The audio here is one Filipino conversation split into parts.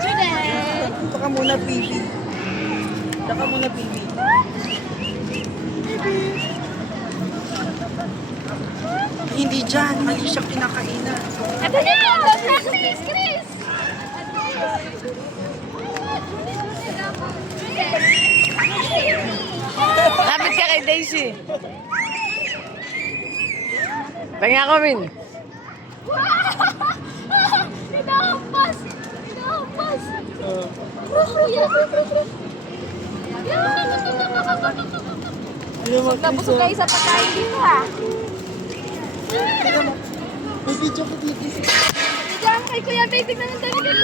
Judet! Baka muna, baby. Baka muna, baby. Baby. Hindi dyan. Mali siya kinakainan. Ito na! Chris! Chris! Lapit ka kay Daisy. Pahinga ko, Min. Hinahampas! Hinahampas! Kuya! Nabusog kayo sa pagkain dito ha. May video ko dito. Diyan kay Kuya Bay, tignan ang dami kayo.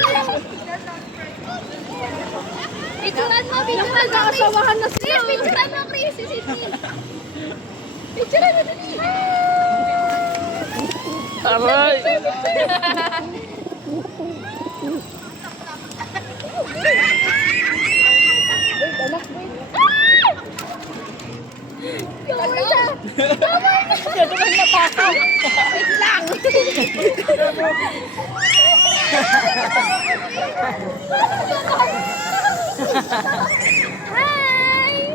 Picturean mo, picturean mo. Nagkakasawahan na sila. Chris, picturean mo, Chris. Si Sydney. Picturean mo, dali. Aray! Kamay na. Kamay na. Ito ba napakaw? Wait lang. Hi!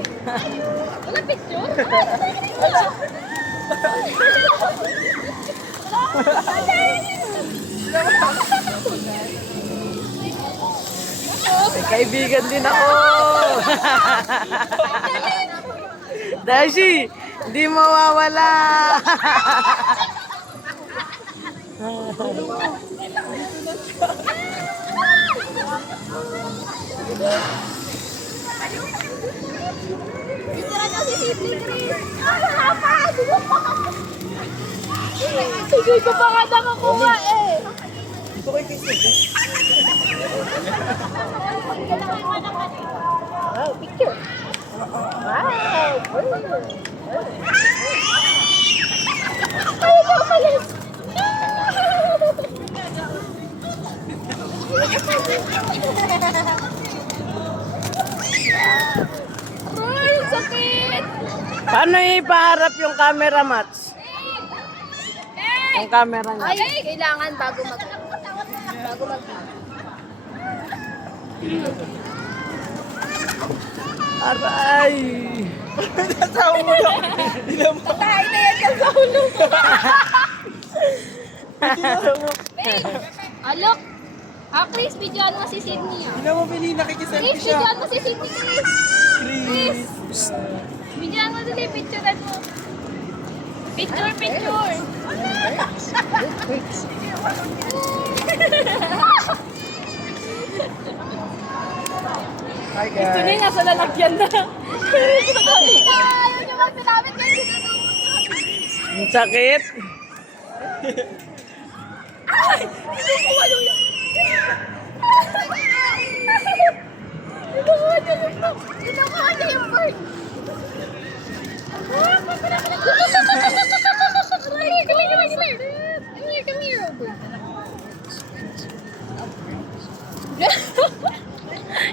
Wala picture? Wala. May kaibigan din ako. Daisy, hindi mawawala. Picturean mo si Sydney, Chris. Hapad! Sige ko pa nga nakakuha eh. Dito kay Chris. Wow, picture. Wow. Ay, nakapalit. Ay, sakit. Paano ipaharap yung camera, Mats? Yung camera niya. Ay, kailangan bago mag... Aray! Nasawa mo lang. Tayo na yan sa ulo. Alok. Chris, videoan mo si Sydney. Hindi mo pili, nakikiselfie Chris, siya. videoan mo si Sydney, Chris. Chris. Videoan mo dali, picturean mo. Picture, picture. Hi guys. Nasa lalagyan na. Ayaw niyo magsinabit kayo. Ang sakit. Ay! Kinukuha yung... Kinukuha niya yung bird. Come here.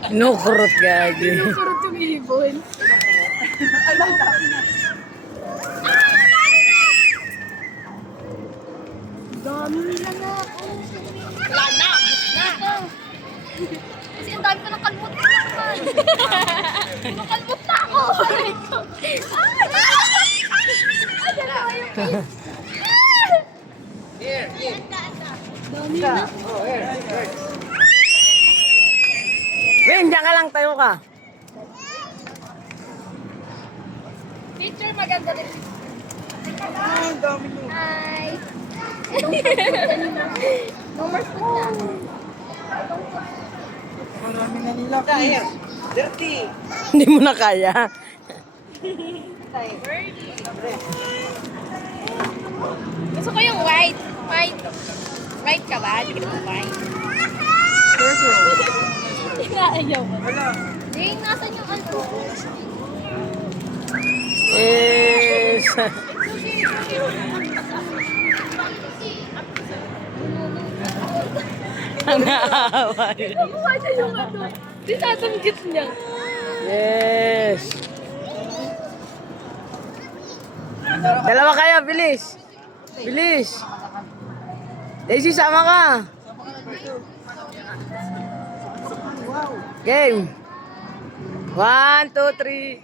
Inukurot gagi. Kurot yung ibon. Dami nila na ako. Wala na. Kasi ang dami ko nakalmot na naman. Nakalmot na ako. Dami na. Win, diyan ka lang, tayo ka. Picture maganda din. Ay, dami mo. Hi. Number 4 na. Marami na nila. Chris. Dirty. Hindi mo na kaya. Gusto ko yung white. White. White ka ba? Hindi ka white. Turtle. Ayaw mo. Wala. Ding, nasan yung ano? Yes. Ang naawa yun. Nakuha niya yung ano. Sinasanggit niya. Yes. Dalawa kayo, bilis. Bilis. Daisy, sama ka. Game. 1, 2, 3.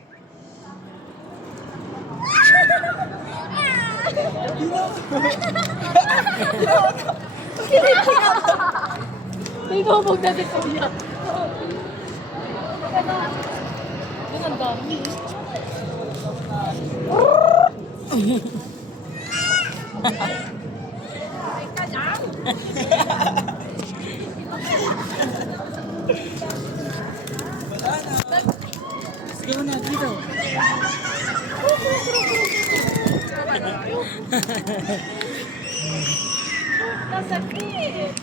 May bubog na si Kuya. Ang dami. Sige na, dito. Nasakit.